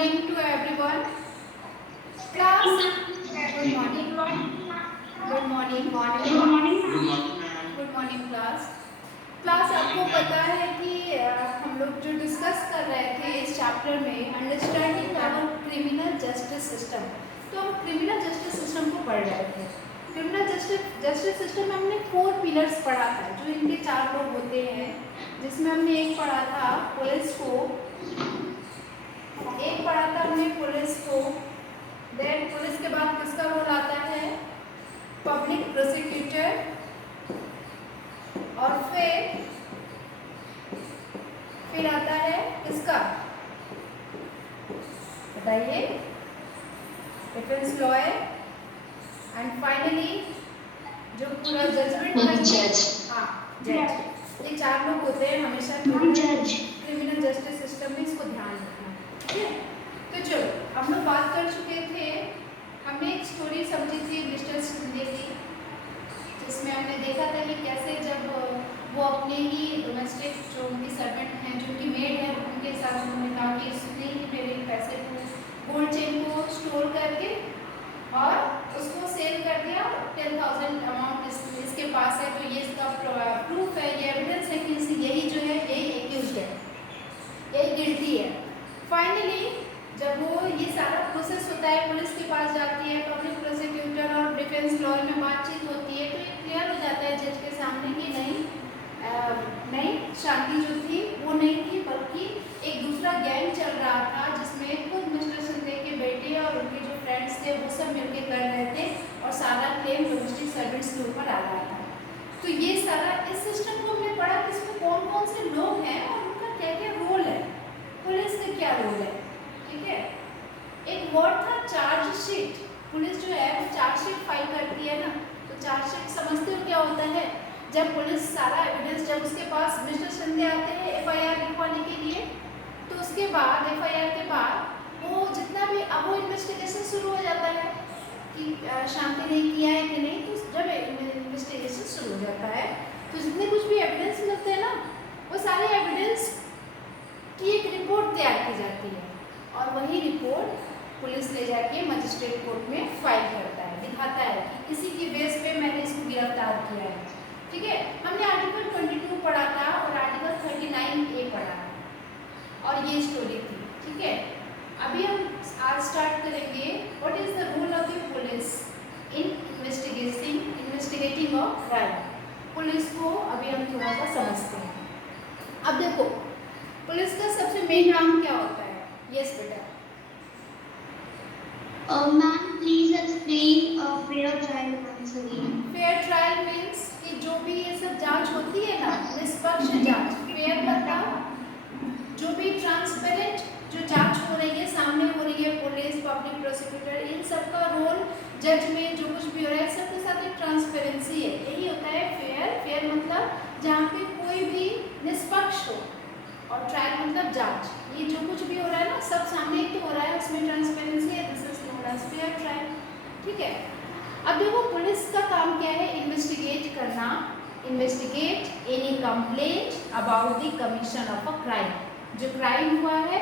morning to everyone. Class, good morning. Good morning. Good morning class. Class आपको पता है कि हम लोग जो डिस्कस कर रहे थे इस चैप्टर में understanding our criminal justice system, तो हम क्रिमिनल जस्टिस सिस्टम को पढ़ रहे थे। क्रिमिनल जस्टिस सिस्टम में हमने 4 पिलर्स पढ़ा था, जो इनके 4 लोग होते हैं, जिसमें हमने एक पढ़ा था पुलिस को, देन पुलिस के बाद किसका रोल आता है, पब्लिक प्रोसिक्यूटर, और फिर आता है किसका, बताइए, डिफेंस लॉयर, एंड फाइनली जो पूरा जजमेंट जज। हाँ, जज। ये 4 लोग होते हैं हमेशा क्रिमिनल जस्टिस सिस्टम में, इसको ध्यान रखना, ठीक है। तो चलो, हम लोग बात कर चुके थे, हमने एक स्टोरी समझी थी मिस्टर सिंधे की, जिसमें हमने देखा था कि कैसे जब वो अपने ही डोमेस्टिक जो उनकी सर्वेंट हैं, जो उनकी मेड है, उनके साथ उन्होंने कहा कि इसने ही मेरे पैसे को, गोल्ड चेन को स्टोर करके और उसको सेल कर दिया, 10,000 अमाउंट इसके पास है, तो ये इसका प्रूफ है, ये एविडेंस है कि यही जो है यही एक्यूज्ड है, यही गिल्टी है। फाइनली जब वो ये सारा प्रोसेस होता है, पुलिस के पास जाती है, पब्लिक प्रोसिक्यूटर और डिफेंस लॉयर में बातचीत होती है, तो ये क्लियर हो जाता है जज के सामने कि नहीं, शांति जो थी वो नहीं थी, बल्कि एक दूसरा गैंग चल रहा था, जिसमें खुद मिस्टर सिंधे के बेटे और उनके जो फ्रेंड्स थे वो सब मिलकर कर रहे थे, और सारा क्लेम डोमेस्टिक सर्वेंट्स के ऊपर आ रहा था। तो ये सारा इस सिस्टम को हमने पढ़ा कि इसमें कौन कौन से लोग हैं और उनका क्या क्या रोल है, पुलिस का क्या रोल है, ठीक है। एक वर्ड था चार्जशीट, पुलिस जो है वो चार्जशीट फाइल करती है ना, तो चार्जशीट समझते हो क्या होता है, जब पुलिस सारा एविडेंस, जब उसके पास मिस्टर सिंधे आते हैं एफआईआर लिखवाने के लिए, तो उसके बाद एफआईआर के बाद वो जितना भी, अब वो इन्वेस्टिगेशन शुरू हो जाता है कि शांति ने किया है कि नहीं, तो जब इन्वेस्टिगेशन शुरू हो जाता है तो जितने कुछ भी एविडेंस मिलते हैं ना, वो सारे एविडेंस की एक रिपोर्ट तैयार की जाती है, और वही रिपोर्ट पुलिस ले जाके मजिस्ट्रेट कोर्ट में फाइल करता है, दिखाता है कि इसी की बेस पे मैंने इसको गिरफ्तार किया है, ठीक है। हमने आर्टिकल 22 पढ़ा था और आर्टिकल 39A पढ़ा था, और ये स्टोरी थी, ठीक है। अभी हम आज स्टार्ट करेंगे what is the role of the police in investigating of crime. Police को अभी हम थोड़ा सा समझते हैं। अब देखो, पुलिस का सबसे मेन काम क्या होता है, यस बेटा। Ma'am, please explain fair trial once again. Fair trial means कि जो भी ये सब जांच होती है ना, निष्पक्ष जांच, फेयर मतलब जो भी ट्रांसपेरेंट जो जांच हो रही है, सामने हो रही है, पुलिस, पब्लिक प्रोसिक्यूटर, इन सब का रोल, जज में जो कुछ भी हो रहा है सबके साथ एक ट्रांसपेरेंसी है, यही होता है फेयर। फेयर मतलब जहाँ पे कोई भी निष्पक्ष हो, और ट्रायल मतलब जांच, ये जो कुछ भी हो रहा है ना सब सामने ही तो हो रहा है, उसमें ट्रांसपेरेंसी है, this is known as fair trial, ठीक है। अब देखो, पुलिस का काम क्या है, इन्वेस्टिगेट करना, investigate any complaint about the commission of a crime, जो क्राइम हुआ है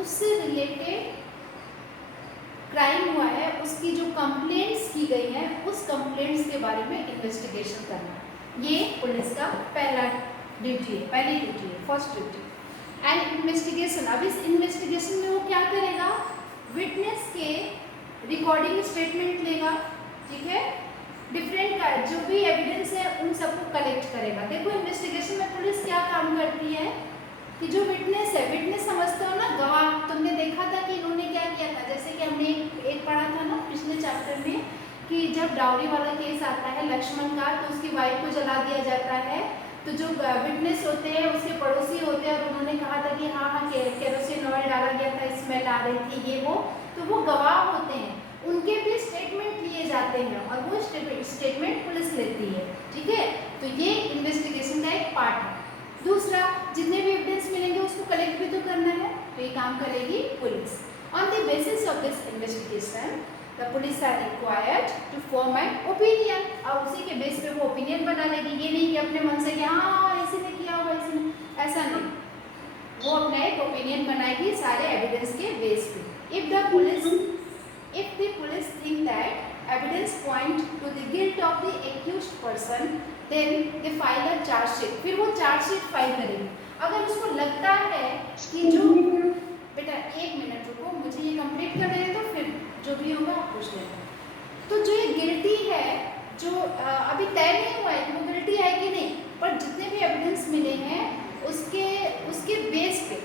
उससे रिलेटेड, क्राइम हुआ है उसकी जो कंप्लेंट्स की गई हैं उस कंप्लेंट्स के बारे में इन्वेस्टिगेशन करना, ये पुलिस का पहला ड्यूटी है, पहली ड्यूटी है, फर्स्ट ड्यूटी। एंड इन्वेस्टिगेशन, अब इस इन्वेस्टिगेशन में वो क्या करेगा, विटनेस के रिकॉर्डिंग स्टेटमेंट लेगा, ठीक है, डिफरेंट का जो भी एविडेंस है उन सबको कलेक्ट करेगा। देखो, इन्वेस्टिगेशन में पुलिस क्या काम करती है कि जो विटनेस है, विटनेस समझते हो ना, गवाह, तुमने देखा था कि इन्होंने क्या किया था, जैसे कि हमने एक पढ़ा था ना पिछले चैप्टर में कि जब डाउरी वाला केस आता है लक्ष्मण का, तो उसकी वाइफ को जला दिया जाता है, तो जो विटनेस होते हैं उसके पड़ोसी होते हैं, और उन्होंने कहा था कि हाँ केरोसिन ऑयल डाला गया था, स्मेल आ रही थी, ये वो, तो वो गवाह होते हैं, उनके भी स्टेटमेंट लिए जाते हैं, और वो स्टेटमेंट पुलिस लेती है, ठीक है। तो ये इन्वेस्टिगेशन का एक पार्ट है। दूसरा, जितने भी एविडेंस मिलेंगे उसको कलेक्ट भी तो करना है, तो ये काम करेगी police. On the basis of this investigation the police are required to form an opinion, और उसी के बेस पे वो ओपिनियन बना लेगी, ये नहीं कि अपने मन से कि हाँ इसी ने किया होगा, इसी ने, ऐसा नहीं। वो अपना एक ओपिनियन बनाएगी सारे एविडेंस के बेस पे। If the police think that evidence point to the guilt of the accused person then they file a chargesheet. फिर वो चार्जशीट फाइल करेगी। अगर उसको लगता है कि जो बेटा 1 मिनट रुको, मुझे ये कंप्लीट करने दे तो फिर जो भी होगा आप पूछ लेना। तो जो ये गिल्टी है, जो अभी तय नहीं हुआ है कि वो गिल्टी है कि नहीं, पर जितने भी एविडेंस मिले हैं उसके बेस पे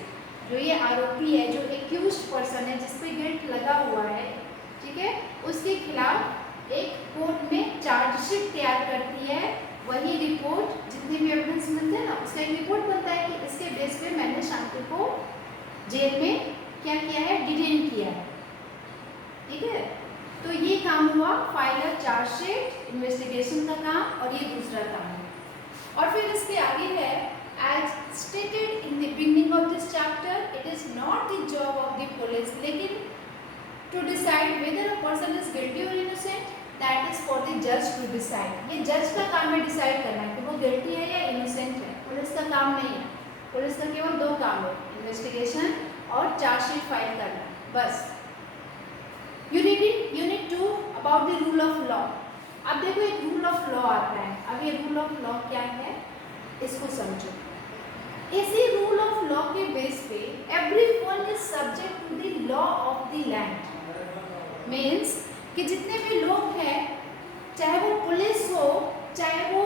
जो ये आरोपी है, जो एक्यूज्ड पर्सन है, जिस पे गिल्ट लगा हुआ है, ठीक है, उसके खिलाफ एक कोर्ट में चार्जशीट तैयार करती है। वही रिपोर्ट जितने भी एविडेंस मिलते हैं ना, उसका एक रिपोर्ट बनता है कि इसके बेस पे मैंने शांति को जेल में क्या किया है, डिटेन किया है। ठीक है, तो ये काम हुआ फाइल अ चार्जशीट, इन्वेस्टिगेशन का काम, और ये दूसरा काम है। और फिर इसके आगे है, as stated in the beginning of this chapter, it is not the job of the police लेकिन to decide whether a person is guilty or innocent, that is for the judge to decide। ये जज का काम है decide करना कि वो guilty है या इनोसेंट है। पुलिस का काम नहीं है। पुलिस का केवल 2 काम है, इन्वेस्टिगेशन और चार्जशीट फाइल करना, बस। Unit 2 about the rule of law. अब देखो एक रूल ऑफ लॉ आता है। अब ये रूल ऑफ लॉ क्या है, इसको समझो। इसी रूल ऑफ लॉ के बेस पे everyone is subject to the law of the land. Means कि जितने भी लोग हैं, चाहे वो पुलिस हो, चाहे वो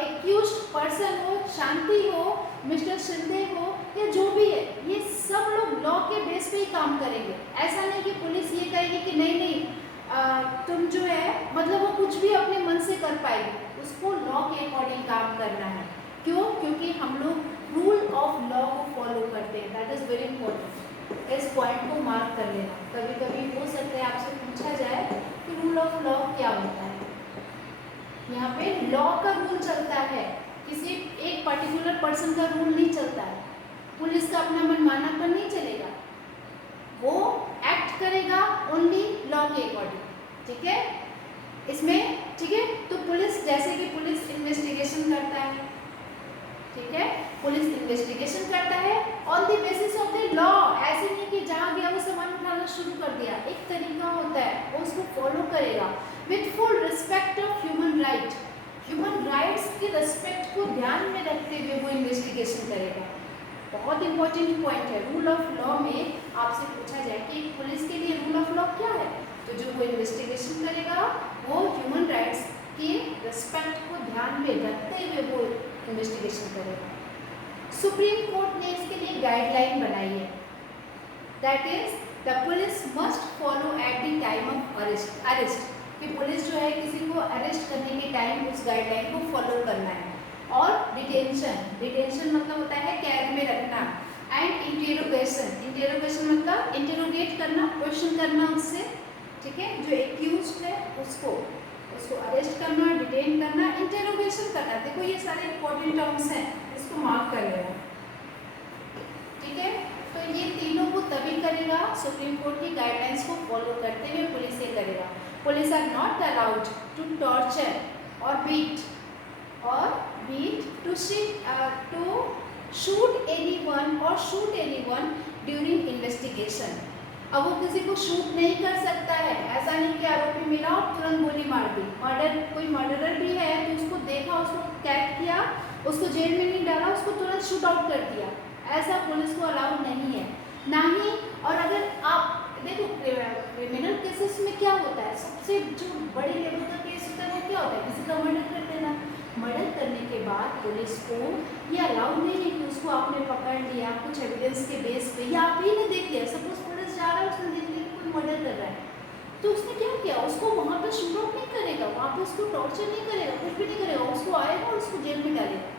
एक्यूज्ड पर्सन हो, शांति हो, मिस्टर शिंदे हो, या जो भी है, ये सब लोग लॉ के बेस पे ही काम करेंगे। ऐसा नहीं कि पुलिस ये कहेगी कि नहीं तुम जो है, मतलब वो कुछ भी अपने मन से कर पाएगी। उसको लॉ के अकॉर्डिंग काम करना है। क्यों? क्योंकि हम लोग रूल ऑफ लॉ को फॉलो करते हैं। That is very important. इस पॉइंट को मार्क कर लेना। कभी कभी हो सकता है आपसे पूछा जाए कि रूल ऑफ लॉ क्या होता है। यहाँ पे लॉ का रूल चलता है, किसी एक पर्टिकुलर पर्सन का रूल नहीं चलता है। पुलिस का अपना मनमानापन नहीं चलेगा, वो एक्ट करेगा ओनली लॉ के अकॉर्डिंग। ठीक है, इसमें ठीक है। तो पुलिस, जैसे कि पुलिस इन्वेस्टिगेशन करता है, ठीक है, पुलिस इन्वेस्टिगेशन करता है on the basis of the law. ऐसे नहीं कि जहाँ गया वो सामान उठाना शुरू कर दिया। एक तरीका होता है, वो उसको फॉलो करेगा with full respect of human right. Human rights के रिस्पेक्ट को ध्यान में रखते हुए वो इन्वेस्टिगेशन करेगा। बहुत इंपॉर्टेंट पॉइंट है। रूल ऑफ लॉ में आपसे पूछा जाए कि पुलिस के लिए रूल ऑफ लॉ क्या है, तो जो वो इन्वेस्टिगेशन करेगा वो ह्यूमन राइट्स के रिस्पेक्ट को ध्यान में रखते हुए वो इन्वेस्टिगेशन करेगा। सुप्रीम कोर्ट ने इसके लिए गाइडलाइन बनाई है। That is the police must follow at the time of arrest. कि पुलिस जो है किसी को अरेस्ट करने के टाइम उस गाइडलाइन को फॉलो करना है। और डिटेंशन मतलब होता है कैद में रखना। एंड इंटेरोगेशन मतलब इंटेरोगेट करना, क्वेश्चन करना उससे। ठीक है, जो एक्यूज्ड है उसको अरेस्ट करना, डिटेन करना, इंटेरोगेशन करना। देखो ये सारे इंपॉर्टेंट टर्म्स हैं, इसको मार्क कर लेना। ठीक है, तो ये तीनों को तभी करेगा, सुप्रीम कोर्ट की गाइडलाइंस को फॉलो करते हुए पुलिस ये करेगा। Police are not allowed to torture और beat to shoot anyone during investigation. अब वो किसी को शूट नहीं कर सकता है। ऐसा नहीं कि आरोपी मिला और तुरंत गोली मार दी। कोई मर्डरर भी है तो उसको देखा, उसको कैद किया, उसको जेल में नहीं डाला, उसको तुरंत शूट आउट कर दिया। ऐसा पुलिस को अलाउड नहीं है। ना ही, और अगर आप देखो क्रिमिनल केसेस में क्या होता है, सबसे जो बड़े लेवल का केस होता है वो क्या होता है, किसी का मर्डर कर देना। मर्डर करने के बाद पुलिस को ये अलाउड नहीं है कि उसको आपने पकड़ लिया कुछ एविडेंस के बेस पे, या आप ही ने देख लिया। सपोज पुलिस जा रहा है, उसने देख लिया कोई मर्डर कर रहा है, तो उसने क्या किया, उसको वहाँ पे शूट आउट नहीं करेगा, वहाँ पे उसको टॉर्चर नहीं करेगा, कुछ भी नहीं करेगा। उसको आएगा और उसको जेल में डालेगा।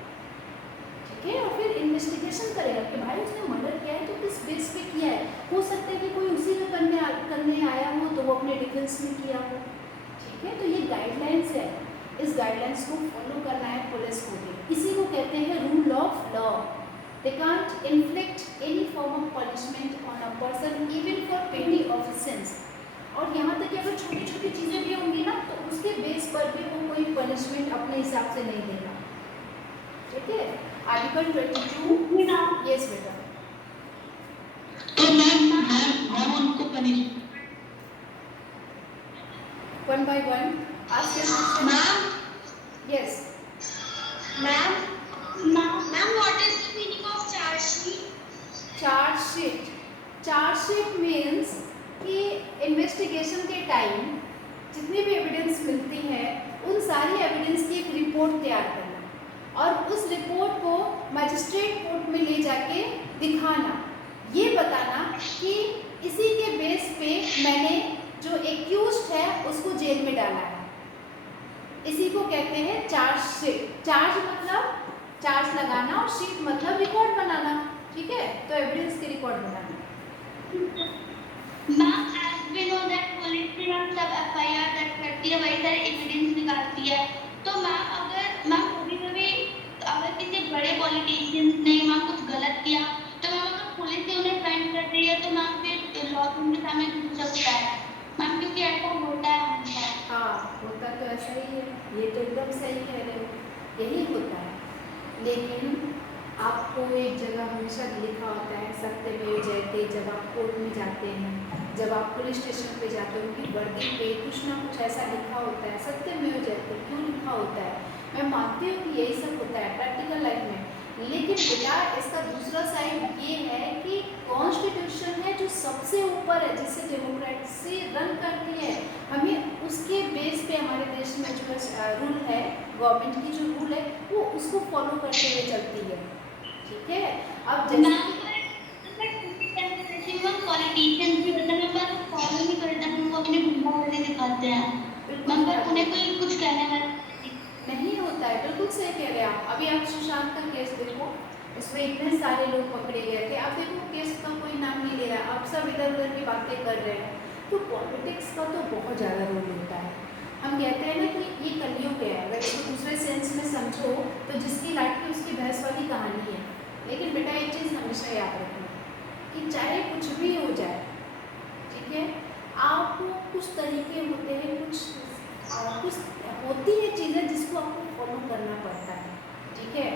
ठीक है, और फिर इन्वेस्टिगेशन करेगा कि भाई उसने मर्डर किया है तो किस बेस पे किया है। हो सकता है कि कोई उसी में करने आया हो तो वो अपने डिफेंस में किया हो। ठीक है, तो ये गाइडलाइंस है, इस गाइडलाइंस को फॉलो करना है पुलिस को भी। इसी को कहते हैं rule of law. They can't inflict any form of punishment on a person even for पेटी ऑफेंस। और यहाँ तक कि अगर छोटी छोटी चीज़ें भी होंगी ना, तो उसके बेस पर भी वो कोई पनिशमेंट अपने हिसाब से नहीं देगा। ठीक है, आर्टिकल 22। यस बेटा। one by one. Ask your question. Ma'am, Yes. ma'am, what is the meaning of charge sheet? Chargesheet. Chargesheet means कि इन्वेस्टिगेशन के टाइम जितनी भी एविडेंस मिलती है उन सारी एविडेंस की एक रिपोर्ट तैयार करना और उस रिपोर्ट को मजिस्ट्रेट कोर्ट में ले जाके दिखाना, ये बताना कि इसी के बेस पे मैंने जो एक्यूज्ड है उसको जेल में डाला है. इसी को कहते हैं चार्जशीट. चार्ज मतलब चार्ज लगाना और शीट मतलब रिकॉर्ड बनाना. ठीक है, तो एविडेंस की record banana. Ma'am, as we know that police भी हम सब FIR दर्ज करती है, वही सारे एविडेंस निकालती है. तो मैम अगर मैम कभी-कभी अगर किसी बड़े पॉलिटिशियंस ने मैम कुछ गलत किया तो मैम अगर पुलिस ही उन्हें फाइन कर रही है तो मैम फिर लॉ उनके सामने झुक सकता है मैम, क्योंकि ऐसा होता है हमेशा. हाँ, होता तो ऐसा ही है. ये तो एकदम सही कह रहे हो, यही होता है. लेकिन आपको एक जगह हमेशा लिखा होता है सत्यमेव जयते. जब आप कोर्ट में जाते हैं, जब आप पुलिस स्टेशन पे जाते हो, उनकी वर्दी पे कुछ ना कुछ ऐसा लिखा होता है. सत्यमेव जयते क्यों लिखा होता है? मैं मानती हूँ कि यही सब होता है प्रैक्टिकल लाइफ में. लेकिन बेटा इसका दूसरा साइड ये है कि कॉन्स्टिट्यूशन है जो सबसे ऊपर है, जिससे डेमोक्रेसी रन करती है. हमें उसके बेस पे हमारे देश में जो रूल है, गवर्नमेंट की जो रूल है वो उसको फॉलो करते हुए चलती है. ठीक है, अब जैसे पॉलिटिशियंस भी होते हैं पर फॉलो नहीं करते हैं, उनको अपनी गुंडागर्दी दिखाते हैं. मैम पर उन्हें कोई कुछ कहने वाला नहीं होता है. बिल्कुल सही कह रहे हैं आप. अभी आप सुशांत का केस देखो, इसमें इतने सारे लोग पकड़े गए थे. आप देखो केस का कोई नाम नहीं ले रहा, आप सब इधर उधर की बातें कर रहे हैं. तो पॉलिटिक्स का तो बहुत ज़्यादा रोल होता है. हम कहते हैं ना कि ये कलयुग है. अगर इसको दूसरे सेंस में समझो तो जिसकी लाठी उसकी भैंस वाली कहानी है. लेकिन बेटा एक चीज़ हमेशा याद रखना कि चाहे कुछ भी हो जाए, ठीक है, आपको कुछ तरीके होते हैं, कुछ होती है चीज़ें जिसको आपको फॉलो करना पड़ता है. ठीक है,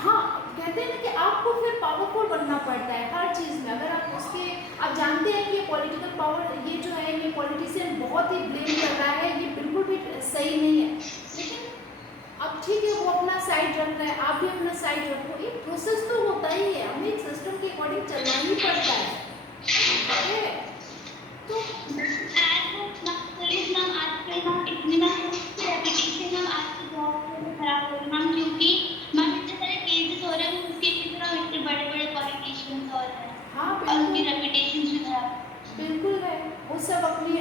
हाँ, कहते हैं ना कि आपको फिर पावरफुल बनना पड़ता है हर चीज़ में. अगर आप उसके आप जानते हैं कि ये पॉलिटिकल पावर, ये जो है ये पॉलिटिशियन बहुत ही ब्लेम कर रहा है, ये बिल्कुल भी सही नहीं है. लेकिन अब ठीक है, वो अपना साइड रख रहा है, आप भी अपना साइड रखो. ये प्रोसेस तो होता ही है, हमें एक सिस्टम के अकॉर्डिंग चलना ही पड़ता है. ठीक है, तो पुलिस मैम आजकल मैम इतनी ना रेपुटेशन मैम आज की जॉब से खराब हो रही मैम, क्योंकि मैम इतने सारे केसेस हो रहे हैं उसके कितना इतने बड़े बड़े पॉलिटिशियंस और हैं. हाँ, और उनकी रेपुटेशन भी खराब. बिल्कुल है. वो सब अपनी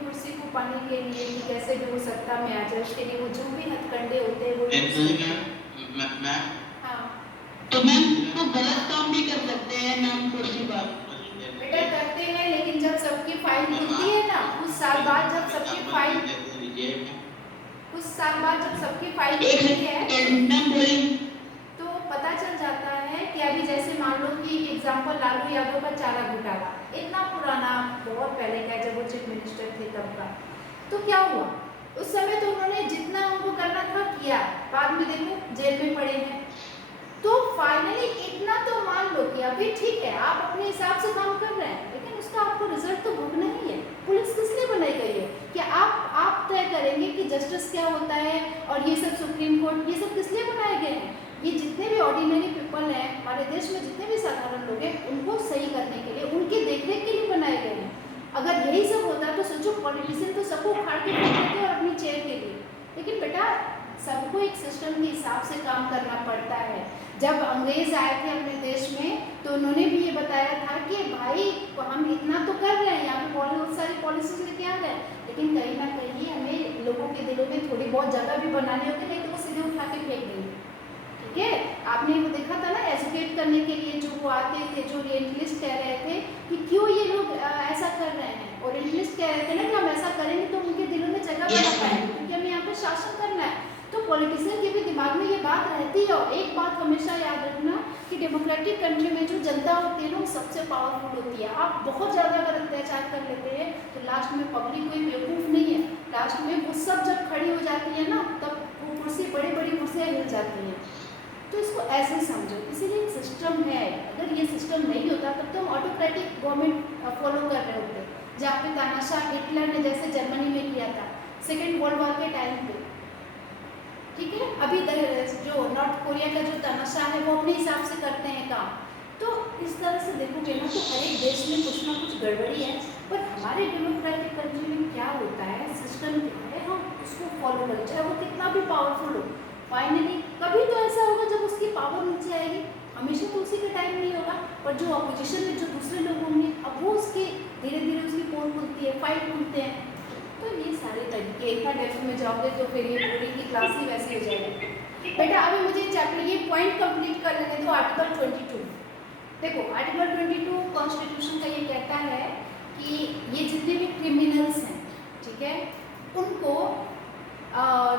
कुर्सी को पाने के लिए कि कैसे भी हो सकता मैं आ जाए, उसके लिए वो जो भी हथकंडे होते हैं वो. हाँ तो मैम तो गलत काम भी कर सकते हैं मैम कुर्सी पर. बेटा करते हैं, लेकिन जब सबकी फाइल खुलती है ना, कुछ साल बाद जब सबकी फाइल खुलती है तो पता चल जाता है कि अभी जैसे मान लो कि एग्जाम्पल लालू यादव का चारा घोटाला इतना पुराना, बहुत पहले का, जब वो चीफ मिनिस्टर थे तब का. तो क्या हुआ उस समय? तो उन्होंने जितना उनको करना था किया, बाद में देखो जेल में पड़े हैं. तो फाइनली इतना तो मान लो कि अभी ठीक है, आप अपने हिसाब से काम कर रहे हैं, लेकिन उसका आपको रिजल्ट तो भोगना ही है. पुलिस किस लिए बनाई गई है? कि आप तय करेंगे कि जस्टिस क्या होता है, और ये सब सुप्रीम कोर्ट, ये सब किस लिए बनाए गए हैं? ये जितने भी ऑर्डिनरी पीपल हैं हमारे देश में, जितने भी साधारण लोग हैं, उनको सही करने के लिए, उनके देखरेख के लिए बनाए गए हैं. अगर यही सब होता तो सोचो, पॉलिटिशियन तो सबको उखाड़ के फेंक देते और अपनी चेयर के लिए. लेकिन बेटा सबको एक सिस्टम के हिसाब से काम करना पड़ता है. जब अंग्रेज आए थे अपने देश में तो उन्होंने भी ये बताया था कि भाई हम इतना तो कर रहे हैं, यहाँ पे बहुत सारी पॉलिसीज लेके आ रहे हैं, लेकिन कहीं ना कहीं हमें लोगों के दिलों में थोड़ी बहुत जगह भी बनानी होगी, नहीं तो वो सीधे उठा के फेंक देंगे. ठीक है, आपने वो देखा था ना, एजुकेट करने के लिए जो वो आते थे, जो ओरिएंटलिस्ट कह रहे थे कि क्यों ये लोग ऐसा कर रहे हैं. ओरिएंटलिस्ट कह रहे थे ना कि हम ऐसा करेंगे तो उनके दिलों में जगह बना पाएंगे, क्योंकि हमें यहाँ पे शासन करना है. तो पॉलिटिशियन के भी दिमाग में ये बात रहती है. और एक बात हमेशा याद रखना कि डेमोक्रेटिक कंट्री में जो जनता होती है ना, वो सबसे पावरफुल होती है. आप बहुत ज़्यादा अगर अत्याचार कर लेते हैं तो लास्ट में पब्लिक कोई बेवकूफ़ नहीं है. लास्ट में वो सब जब खड़ी हो जाती है ना, तब वो कुर्सी, बड़ी बड़ी कुर्सियाँ हिल जाती हैं. तो इसको ऐसे ही समझो. इसीलिए एक सिस्टम है. अगर ये सिस्टम नहीं होता तब तो हम ऑटोक्रेटिक गवर्नमेंट फॉलो कर रहे होते. जहाँ पे तानाशाह हिटलर ने जैसे जर्मनी में किया था सेकेंड वर्ल्ड वॉर के टाइम पे, ठीक है। अभी जो नॉर्थ कोरिया का जो तानाशाह है वो अपने हिसाब से करते हैं काम। तो इस तरह से देखोगे ना तो हर एक देश में कुछ ना कुछ गड़बड़ी है, पर हमारे डेमोक्रेटिक कंट्री में क्या होता है, सिस्टम क्या है, हम उसको फॉलो करें चाहे वो कितना भी पावरफुल हो। फाइनली कभी तो ऐसा होगा जब उसकी पावर नीचे आएगी, हमेशा तो उसी का टाइम नहीं होगा, पर जो अपोजिशन में जो दूसरे लोग होंगे अब वो उसके धीरे धीरे उसकी पोल खुलती है, फाइट खुलते हैं। तो ये सारे तरीके इतना डेप्थ में जाओगे तो फिर ये पूरी की क्लास ही वैसी हो जाएगी। बेटा अभी मुझे चैप्टर ये पॉइंट कंप्लीट कर लेने दो। आर्टिकल 22 देखो, आर्टिकल 22 कॉन्स्टिट्यूशन का ये कहता है कि ये जितने भी क्रिमिनल्स हैं, ठीक है, उनको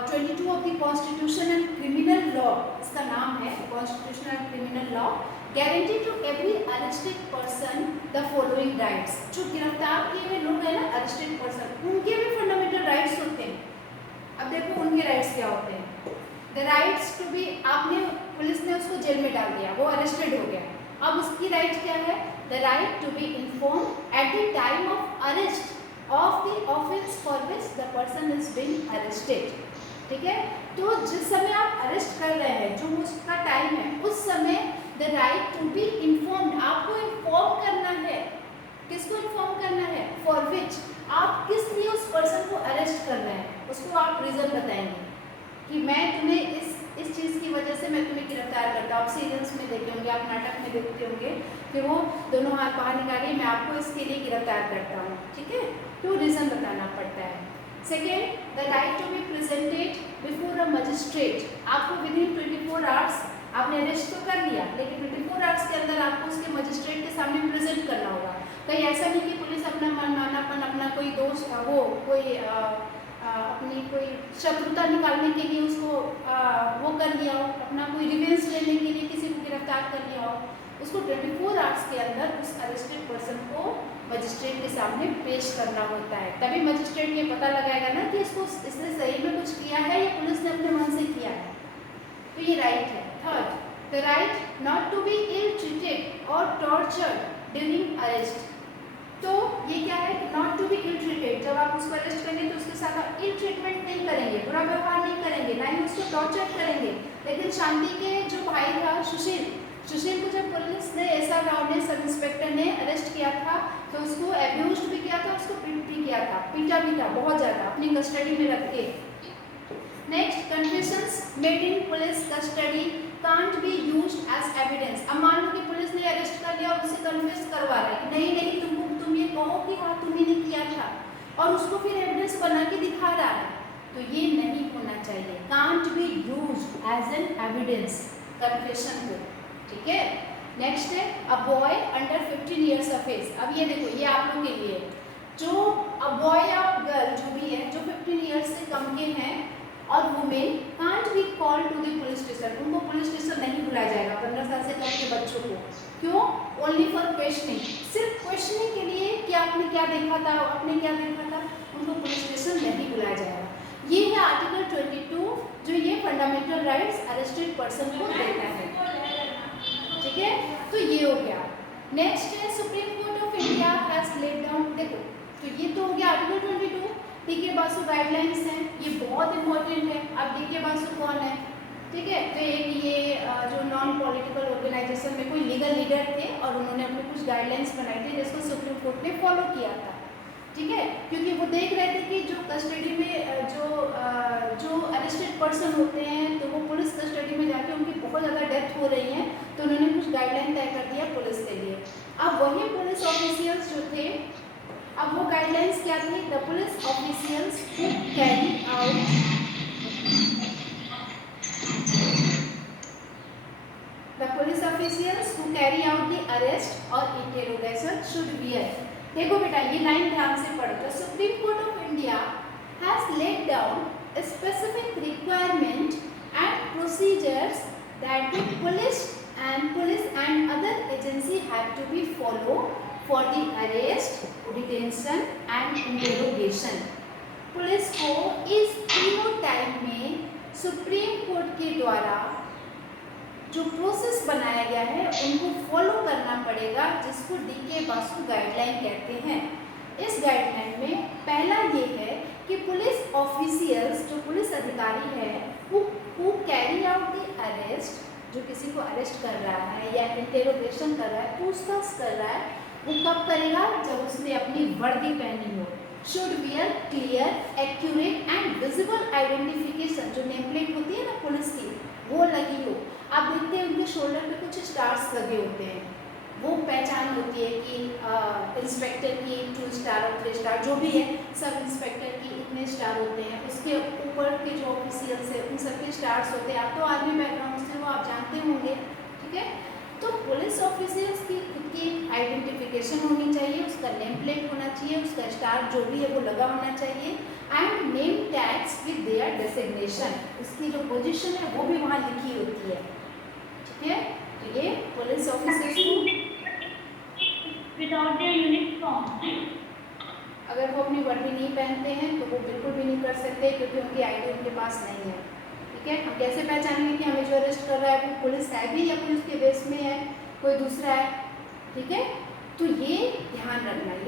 22 of the constitution and criminal law, इसका नाम है constitution and criminal law, guarantee to every arrested person the following rights. जो गिरफ्तार किए हुए लोग हैं ना, अरेस्टेड पर्सन, उनके भी फंडामेंटल राइट्स होते हैं। अब देखो उनके राइट्स क्या होते हैं। द राइट्स टू बी, आपने पुलिस ने उसको जेल में डाल दिया, वो अरेस्टेड हो गया, अब उसकी राइट क्या है, the right to be inform at the time of arrest of the offence for which the person is being arrested, ठीक है। तो जिस समय आप अरेस्ट कर रहे हैं, जो उसका टाइम है, उस समय the right to be informed, आपको इन्फॉर्म करना है। किसको इन्फॉर्म करना है, फॉर विच, आप किस लिए उस पर्सन को अरेस्ट कर रहे हैं, उसको आप रीजन बताएंगे कि मैं तुम्हें इस चीज़ की वजह से मैं तुम्हें गिरफ्तार करता हूँ। आप सीरियल्स में देखे होंगे, आप नाटक में देखते होंगे कि वो दोनों हाथ बाहर निकालिए, मैं आपको इसके लिए गिरफ्तार करता हूँ, ठीक है। तो रीज़न बताना पड़ता है। Second, the right to be presented before a magistrate, आपको विद इन 24 आवर्स, आपने अरेस्ट तो कर लिया लेकिन 24 आवर्स के अंदर आपको उसके मजिस्ट्रेट के सामने प्रेजेंट करना होगा। कहीं ऐसा नहीं कि पुलिस अपना मनमानापन, अपना कोई दोष, वो कोई अपनी कोई शत्रुता निकालने के लिए उसको वो कर लिया हो, अपना कोई रिवेंज लेने के लिए किसी को गिरफ्तार कर लिया हो, उसको 24 आवर्स के अंदर उस अरेस्टेड पर्सन को मजिस्ट्रेट के सामने पेश करना होता है। तभी मजिस्ट्रेट ये पता लगाएगा ना कि इसने सही में कुछ किया है या पुलिस ने अपने मन से किया है। तो ये राइट है। Third, the right not to be ill treated और टॉर्चर्ड ड्यूरिंग अरेस्ट। तो ये क्या है, not to be ill treated, जब आप उसको अरेस्ट करेंगे तो उसके साथ आप इल ट्रीटमेंट नहीं करेंगे, बुरा व्यवहार नहीं करेंगे, ना ही उसको टॉर्चर करेंगे। लेकिन शांति के जो भाई था सुशील को जब पुलिस ने, एसआर राव ने, सब इंस्पेक्टर ने अरेस्ट किया था तो उसको एब्यूज भी किया था, उसको पीट भी किया था, पीटा भी था बहुत ज़्यादा, अपनी कस्टडी में रख के। Next, confessions made in police custody can't be used as evidence. अब मान लो कि पुलिस ने अरेस्ट कर लिया और उसे कन्फेस करवा रहा है, नहीं तुम ये कहो कि हाँ तुम्ही ने किया था, और उसको फिर एविडेंस बना के दिखा रहा है, तो ये नहीं होना चाहिए। Can't be used as an evidence confession को, ठीक है। नेक्स्ट है a boy under 15 years of age. अब ये देखो, ये आप लोग के लिए, जो अ बॉय या गर्ल जो भी है, जो 15 ईयर्स से कम के हैं और women can't be called to the police station, उनको पुलिस स्टेशन नहीं बुलाया जाएगा 15 साल से कम के बच्चों को। क्यों? ओनली फॉर क्वेश्चनिंग, सिर्फ क्वेश्चनिंग के लिए कि आपने क्या देखा था, आपने क्या देखा था, उनको पुलिस स्टेशन नहीं बुलाया जाएगा। ये है आर्टिकल 22 जो ये फंडामेंटल राइट्स अरेस्टेड पर्सन को देता है, ठीक है। तो ये हो गया। नेक्स्ट है supreme court of India has laid down, देखो तो ये तो हो गया आर्टिकल 22। डी के बासु गाइडलाइंस हैं, ये बहुत इंपॉर्टेंट है। अब डी के बासु कौन है, ठीक है, तो एक ये जो नॉन पॉलिटिकल ऑर्गेनाइजेशन में कोई लीगल लीडर थे और उन्होंने अपने कुछ गाइडलाइंस बनाई थी जिसको सुप्रीम कोर्ट ने फॉलो किया था, ठीक है। क्योंकि वो देख रहे थे कि जो कस्टडी में जो अरेस्टेड पर्सन होते हैं तो वो पुलिस कस्टडी में जाके उनकी बहुत ज़्यादा डेथ हो रही है, तो उन्होंने कुछ गाइडलाइन तय कर दिया पुलिस के लिए। अब वही पुलिस ऑफिशियल्स जो थे, अब वो गाइडलाइंस क्या थी, the police officials who carry out the arrest और इंटेरोगेशन शुड वियर। देखो बेटा ये लाइन ध्यान से पढ़ो। The supreme court of India has laid down specific requirement and procedures that the police and other agency have to be follow for the arrest, detention and interrogation. Police को इस तीनों time में supreme court के द्वारा जो process बनाया गया है उनको फॉलो करना पड़ेगा, जिसको डी के बासु गाइडलाइन कहते हैं। इस गाइडलाइन में पहला ये है कि पुलिस ऑफिशियल्स, जो पुलिस अधिकारी है, who carry out the arrest, जो किसी को अरेस्ट कर रहा है या इंटेरोगेशन कर रहा है, पूछताछ कर रहा है, वो कब करेगा? जब उसने अपनी वर्दी पहनी हो। Should wear clear, accurate and visible identification, जो नेम प्लेट होती है ना पुलिस की, वो लगी हो। आप देखते हैं उनके शोल्डर पे कुछ स्टार्स लगे होते हैं, वो पहचान होती है कि इंस्पेक्टर की 2 स्टार और 3 स्टार, जो भी है, सब इंस्पेक्टर की इतने स्टार होते हैं। उसके ऊपर के जो ऑफिशियल्स है उन सबके स्टार्स होते हैं। आप तो आर्मी बैकग्राउंड से, वो आप जानते होंगे, ठीक है। तो पुलिस ऑफिसर्स की खुद की आइडेंटिफिकेशन होनी चाहिए, उसका नेम प्लेट होना चाहिए, उसका स्टार जो भी है वो लगा होना चाहिए, and name tags with their designation, उसकी जो पोजीशन है वो भी वहाँ लिखी होती है, ठीक है। तो ये पुलिस ऑफिसर्स को, विदाउट देयर यूनिफॉर्म, अगर वो अपनी वर्दी नहीं पहनते हैं तो वो बिल्कुल भी नहीं कर सकते, क्योंकि उनकी आईडी उनके पास नहीं है, ठीक है। हम कैसे पहचानेंगे कि हमें जो अरेस्ट कर रहा है वो पुलिस है भी या कोई उसके बेस में है, कोई दूसरा है, ठीक है। तो ये ध्यान रखना है।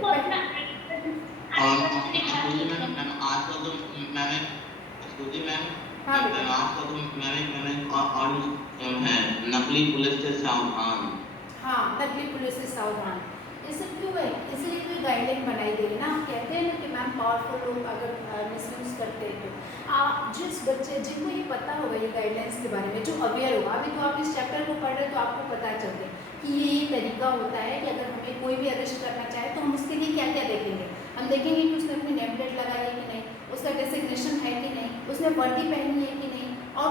नकली पुलिस से सावधान। हाँ, नकली पुलिस से सावधान। इससे क्यों है? इसलिए कोई गाइडलाइन बनाई गई ना। कहते हैं ना कि मैम पावरफुल लोग अगर मिसयूज करते हैं तो जिस बच्चे जिनको ये पता होगा ये गाइडलाइंस के बारे में, जो अवेयर होगा, अभी तो आप इस चैप्टर को पढ़ रहे तो आपको पता चल गया कि ये तरीका होता है कि अगर हमें कोई भी अरेस्ट करना चाहे तो हम उसके लिए क्या क्या देखेंगे। हम देखेंगे कि उसने अपनी नेम प्लेट लगाई है कि नहीं, उसका डेसिग्नेशन है कि नहीं, उसने वर्दी पहनी है कि नहीं, और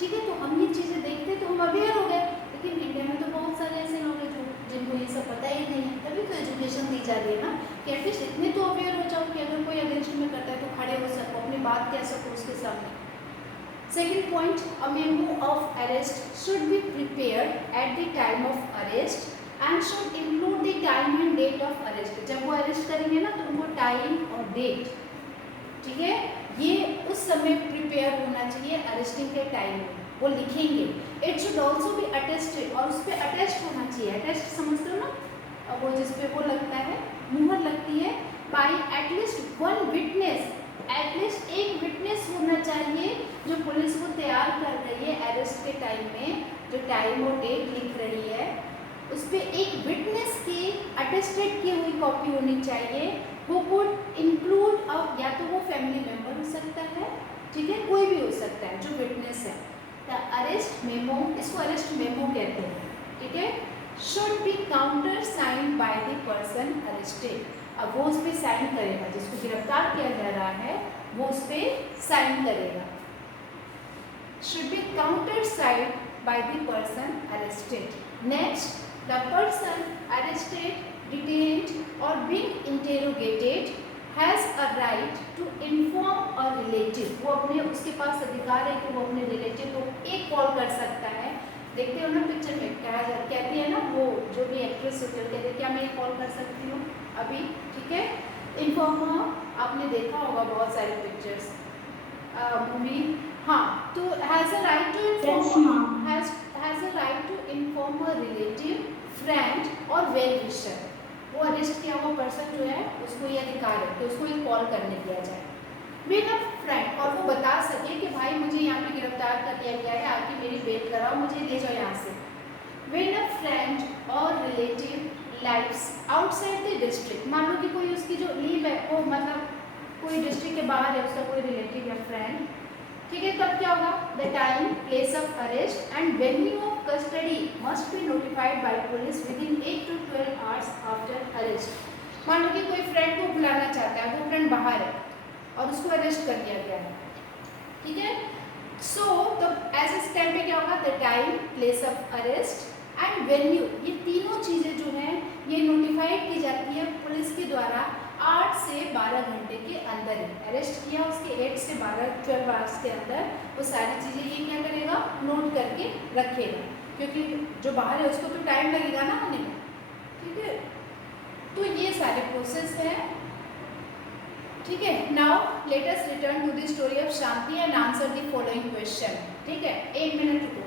ठीक है। तो हम ये चीज़ें देखते तो हम अवेयर हो गए। लेकिन इंडिया में तो बहुत सारे ऐसे लोग हैं जिनको ये सब पता ही नहीं है, तभी तो एजुकेशन दी जा रही है ना, कि एटलीस्ट इतने तो अवेयर हो जाओ कि अगर कोई अगेंस्ट में करता है तो खड़े हो सको, अपनी बात कह सको उसके सामने। Second point, a memo of arrest should be prepared at the time of arrest and should include the time and date of arrest. जब वो अरेस्ट करेंगे ना तो उनको टाइम और डेट, ठीक है, ये उस समय प्रिपेयर होना चाहिए, अरेस्टिंग के टाइम में वो लिखेंगे। It should also be attested, और उस पर अटेस्ट होना चाहिए। अटेस्ट समझते हो ना, वो जिस पे वो लगता है, मुहर लगती है, बाय एटलीस्ट 1 विटनेस, एटलीस्ट एक विटनेस होना चाहिए जो पुलिस को तैयार कर रही है अरेस्ट के टाइम में, जो टाइम और डेट लिख रही है उस पर एक विटनेस की अटेस्टेड की हुई कॉपी होनी चाहिए। वो कुड इंक्लूड, या तो वो फैमिली मेम्बर हो सकता है, ठीक है, कोई भी हो सकता है जो विटनेस है। द अरेस्ट मेमो, इसको अरेस्ट मेमो कहते हैं, ठीक है, should be counter sign by the person arrested. अब वो उस पर साइन करेगा, जिसको गिरफ्तार किया जा रहा है वो उस पर साइन करेगा। Should be counter sign by the person arrested. Next, the person arrested, detained और being interrogated has a right to inform a relative. वो अपने, उसके पास अधिकार है कि वो अपने रिलेटिव को एक कॉल कर सकता है। देखते हो ना पिक्चर में कहती है ना, वो जो भी एक्ट्रेस होती है कहती है क्या मैं ये कॉल कर सकती हूँ अभी, ठीक है, इन्फॉर्म। आपने देखा होगा बहुत सारी पिक्चर्स, मूवी। हाँ, तो has a right to inform, has a right to inform a relative, friend और वेल विशर। वो अरेस्ट किया हुआ पर्सन जो है उसको ये अधिकार है कि उसको एक कॉल करने दिया जाए। विद अ फ्रेंड, और वो बता सके कि भाई मुझे यहाँ पे गिरफ्तार कर दिया गया है, आके मेरी बेल कराओ, मुझे ले जाओ यहाँ से। विद अ फ्रेंड और relative lives outside the district. मान लो कि कोई उसकी जो लीव है वो मतलब कोई डिस्ट्रिक्ट के बाहर है, उसका कोई रिलेटिव या फ्रेंड, ठीक है, तब क्या होगा? The time, place of arrest and venue of custody must be notified by police with in 8 to 12 hours after arrest. मान लो कि कोई फ्रेंड को बुलाना चाहता है, वो फ्रेंड बाहर है और उसको अरेस्ट कर दिया गया है, ठीक है। सो तो ऐसे टाइम पे क्या होगा? The time, place of arrest and venue, ये तीनों चीज़ें जो हैं ये नोटिफाइड की जाती है पुलिस के द्वारा 8 से 12 घंटे के अंदर ही। अरेस्ट किया उसके 8 से 12 आवर्स के अंदर वो सारी चीज़ें ये क्या करेगा? नोट करके रखेगा, क्योंकि जो बाहर है उसको तो टाइम लगेगा ना आने में, ठीक है। तो ये सारे प्रोसेस हैं, ठीक है। Now let us return to the story of Shanti and answer the following question, ठीक है। 1 मिनट